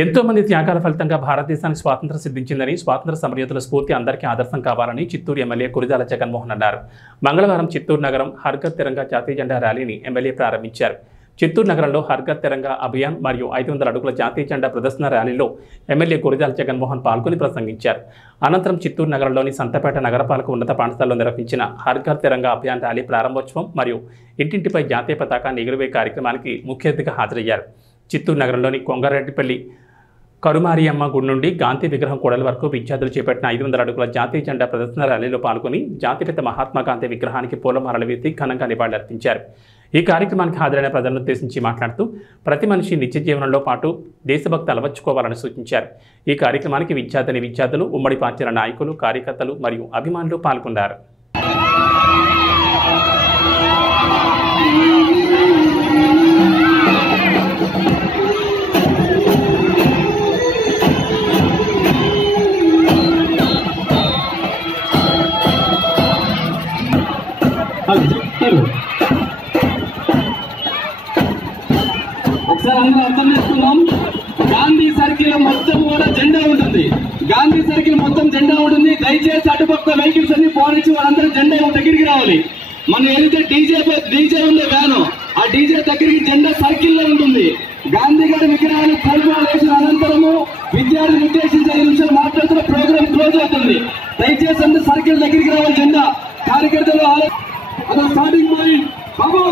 ఎంతో మంది త్యాగాల ఫలితంగా భారతదేశానికి స్వాతంత్ర్యం సిద్ధించిందని, స్వాతంత్ర సమరయోధుల స్ఫూర్తి అందరికీ ఆదర్శం కావాలని చిత్తూరు ఎమ్మెల్యే కురిజాల జగన్మోహన్ అన్నారు. మంగళవారం చిత్తూరు నగరం హర్ ఘర్ తిరంగా జాతీయ జెండా ర్యాలీని ఎమ్మెల్యే ప్రారంభించారు. చిత్తూరు నగరంలో హర్ ఘర్ తిరంగా అభియాన్ మరియు 500 అడుగుల జాతీయ జెండా ప్రదర్శన ర్యాలీలో ఎమ్మెల్యే కురిజాల జగన్మోహన్ పాల్గొని ప్రసంగించారు. అనంతరం చిత్తూరు నగరంలోని సంతపేట నగరపాలక ఉన్నత పాఠశాలలో నిర్వహించిన హర్ ఘర్ తిరంగా అభియాన్ ర్యాలీ ప్రారంభోత్సవం మరియు ఇంటింటిపై జాతీయ పతాకాన్ని ఎగురవే కార్యక్రమానికి ముఖ్య అతిథిగా హాజరయ్యారు. చిత్తూరు నగరంలోని కొంగారెడ్డిపల్లి కరుమారియమ్మ గుడి నుండి గాంధీ విగ్రహం కూడలి వరకు విద్యార్థులు చేపట్టిన 500 అడుగుల జాతీయ జెండా ప్రదర్శన ర్యాలీలో పాల్గొని జాతిపిత మహాత్మా గాంధీ విగ్రహానికి పూలమాలలు వేసి ఘనంగా నివాళులర్పించారు. ఈ కార్యక్రమానికి హాజరైన ప్రజలను ఉద్దేశించి మాట్లాడుతూ ప్రతి మనిషి నిత్య జీవనంలో పాటు దేశభక్తి అలవర్చుకోవాలని సూచించారు. ఈ కార్యక్రమానికి విద్యార్థులు, ఉమ్మడి పార్టీల నాయకులు, కార్యకర్తలు మరియు అభిమానులు పాల్గొన్నారు. ఒకసారి అందరూ అర్థం చేసుకుందాం. గాంధీ సర్కిల్ మొత్తం కూడా జెండా ఉంటుంది. గాంధీ సర్కిల్ మొత్తం జెండా ఉంటుంది. దయచేసి అటుపక్క వెహికల్స్ అన్ని పోనిచ్చి వాళ్ళందరూ జెండా దగ్గరికి రావాలి. మనం ఏదైతే డీజే ఉందో వ్యాను, ఆ డీజే దగ్గరికి జెండా సర్కిల్ లో ఉంటుంది. గాంధీ గారి విగ్రహాన్ని పూలమాల వేసిన అనంతరము విద్యార్థులు ఉద్దేశించి 5 నిమిషాలు మాట్లాడుతున్న ప్రోగ్రామ్ క్లోజ్ అవుతుంది. దయచేసి అందరూ సర్కిల్ దగ్గరికి రావాలి. జెండా కార్యకర్తలు అదే స్టార్టింగ్ పాయింట్ బాబు.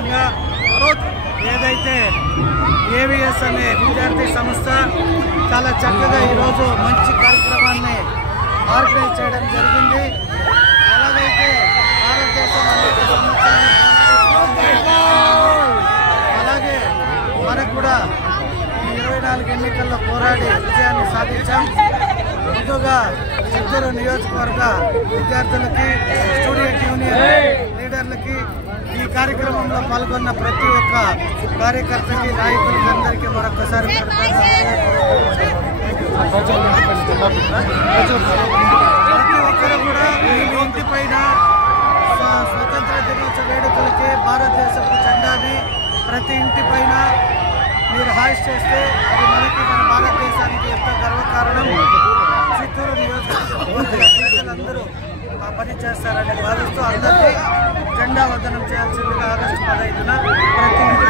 భాగంగా ఏదైతే ఏవిఎస్ అనే విద్యార్థి సంస్థ చాలా చక్కగా ఈరోజు మంచి కార్యక్రమాన్ని ఆర్గనైజ్ చేయడం జరిగింది. ఎలాగైతే భారతదేశం అలాగే మనకు కూడా ఈ 24 ఎన్నికల్లో పోరాడి విజయాన్ని సాధించాం. ముందుగా చిత్తూరు నియోజకవర్గ విద్యార్థులకి, స్టూడెంట్ యూనియన్ లీడర్లకి, ఈ కార్యక్రమంలో పాల్గొన్న ప్రతి ఒక్క కార్యకర్తకి, నాయకులకి అందరికీ మరొకసారి ప్రతి ఒక్కరు కూడా మీ ఇంటి పైన స్వతంత్ర దినోత్సవ వేడుకలకి భారతదేశపు జెండాని ప్రతి ఇంటి పైన మీరు హాయిస్ట్ చేస్తే అది మనకి, మన భారతదేశానికి ఎంతో గర్వకారణం. చిత్తూరు నియోజకవర్గందరూ పని చేస్తారని భావిస్తూ అందరికీ జెండా వందనం చేయాల్సిందిగా ఆగస్టు 15న ప్రతి ఇంటి